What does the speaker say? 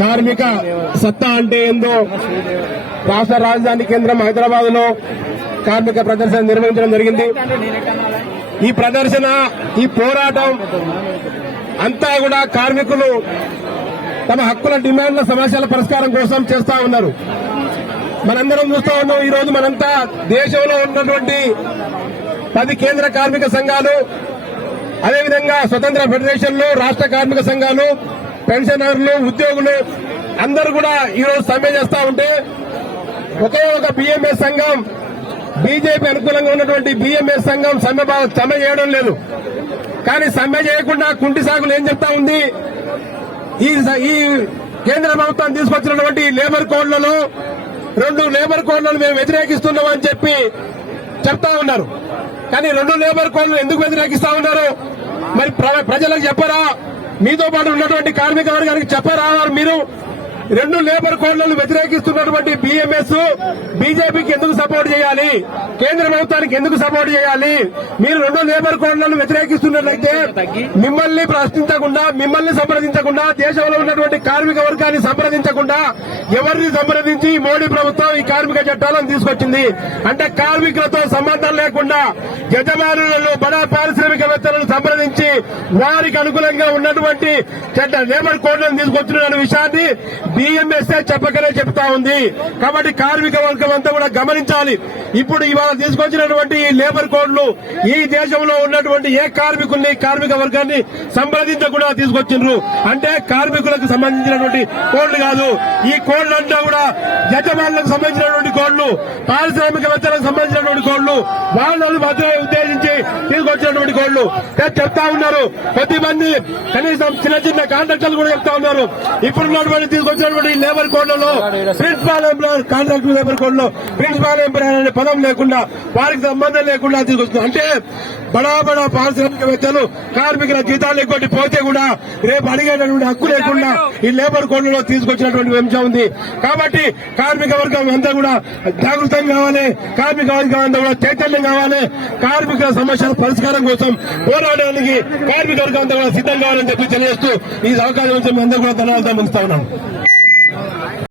కార్మిక సత్తా అంటే ఏందో రాష్ట్ర రాజధాని కేంద్రం హైదరాబాద్ లో కార్మిక ప్రదర్శన నిర్వహించడం జరిగింది. ఈ ప్రదర్శన, ఈ పోరాటం అంతా కూడా కార్మికులు తమ హక్కుల డిమాండ్ల సమస్యల పరిష్కారం కోసం చేస్తా ఉన్నారు. మనందరం చూస్తా ఉన్నాం. ఈ రోజు మనంతా దేశంలో ఉన్నటువంటి 10 కేంద్ర కార్మిక సంఘాలు, అదేవిధంగా స్వతంత్ర ఫెడరేషన్లు, రాష్ట్ర కార్మిక సంఘాలు, పెన్షనర్లు, ఉద్యోగులు అందరూ కూడా ఈరోజు సమ్మె చేస్తా ఉంటే ఒకే ఒక బీఎంఎస్ సంఘం, బీజేపీ అనుకూలంగా ఉన్నటువంటి బీఎంఎస్ సంఘం సమ్మె చేయడం లేదు. కానీ సమ్మె చేయకుండా కుంటి సాగులు ఏం చెప్తా ఉంది, ఈ కేంద్ర ప్రభుత్వం తీసుకొచ్చినటువంటి లేబర్ కోడ్లలో 2 లేబర్ కోడ్లను మేము వ్యతిరేకిస్తున్నామని చెప్పి చెప్తా ఉన్నారు. కానీ 2 లేబర్ కోడ్లను ఎందుకు వ్యతిరేకిస్తా ఉన్నారు? మరి ప్రజలకు చెప్పరా? మీతో పాటు ఉన్నటువంటి కార్మిక వర్గానికి చెప్పరా? మీరు 2 లేబర్ కోడ్లను వ్యతిరేకిస్తున్నటువంటి బీఎంఎస్ బీజేపీకి ఎందుకు సపోర్ట్ చేయాలి? కేంద్ర ప్రభుత్వానికి ఎందుకు సపోర్ట్ చేయాలి? మీరు 2 లేబర్ కోడ్లను వ్యతిరేకిస్తున్నట్లయితే మిమ్మల్ని ప్రశ్నించకుండా, మిమ్మల్ని సంప్రదించకుండా, దేశంలో ఉన్నటువంటి కార్మిక వర్గాన్ని సంప్రదించకుండా ఎవరిని సంప్రదించి మోడీ ప్రభుత్వం ఈ కార్మిక చట్టాలను తీసుకొచ్చింది? అంటే కార్మికులతో సంబంధం లేకుండా యజమానులను, బడా పారిశ్రామికవేత్తలను సంప్రదించి వారికి అనుకూలంగా ఉన్నటువంటి లేబర్ కోడ్లను తీసుకొచ్చిన విషయాన్ని బీఎంఎస్ఏ చెప్పకనే చెప్తా ఉంది. కాబట్టి కార్మిక వర్గం అంతా కూడా గమనించాలి. ఇప్పుడు ఇవాళ తీసుకొచ్చినటువంటి ఈ లేబర్ కోడ్లు ఈ దేశంలో ఉన్నటువంటి ఏ కార్మికుల్ని, కార్మిక వర్గాన్ని సంప్రదించకుండా తీసుకొచ్చిండ్రు. అంటే కార్మికులకు సంబంధించినటువంటి కోడ్లు కాదు. ఈ కోడ్లంతా కూడా యజమానులకు సంబంధించినటువంటి కోడ్లు, పారిశ్రామికవేత్తలకు సంబంధించినటువంటి కోడ్లు, వాళ్ళను మాత్రమే ఉద్దేశించి తీసుకొచ్చినటువంటి కోడ్లు చెప్తా ఉన్నారు. కొద్దిమంది కనీసం చిన్న చిన్న కాంట్రాక్టర్లు కూడా చెప్తా ఉన్నారు. ఇప్పుడున్నటువంటి తీసుకొచ్చినటువంటి లేబర్ కోడ్లలో ప్రిన్సిపాల్ ఎంప్లాయర్, కాంట్రాక్టర్ లేబర్ కోడ్లో ప్రిన్సిపాల్ ఎంప్లాయర్ అనే పదం లేకుండా, వారికి సంబంధం లేకుండా తీసుకొస్తున్నారు. అంటే బడా బడా పారిశ్రామికవేత్తలు కార్మికుల జీతాలు ఎక్కువ పోతే కూడా రేపు అడిగేటటువంటి హక్కు లేకుండా ఈ లేబర్ కోడ్లలో తీసుకొచ్చినటువంటి అంశం ఉంది. కాబట్టి కార్మిక వర్గం అంతా కూడా జాగృతం కావాలి, కార్మిక వర్గం అంతా కూడా చైతన్యం కావాలి. కార్మికుల సమస్యల పరిష్కారం కోసం పోరాడడానికి కార్మిక వర్గం అంతా కూడా సిద్ధం కావాలని చెప్పి తెలియజేస్తూ ఈ అవకాశం అందరూ కూడా ధన్యవాదాలు ఉంచుతా ఉన్నాను.